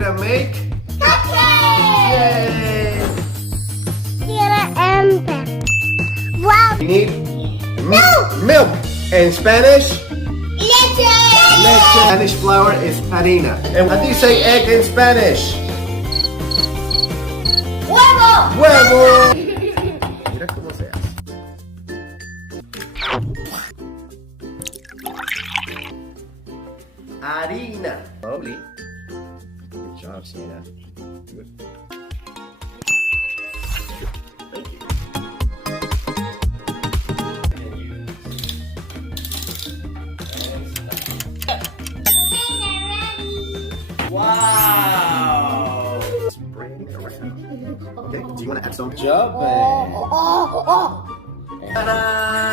gonna make Cupcake! Yay! Wow! We need Milk! milk. In Spanish, Leche! leche. Spanish flour is harina. And how do you say egg in Spanish? Huevo! Huevo. Mira cómo se hace. Harina. Slowly. Good job, Sienna. Good. Thank you. Wow! Spring it around. Okay, do you want to add some? Jump. Ta-da!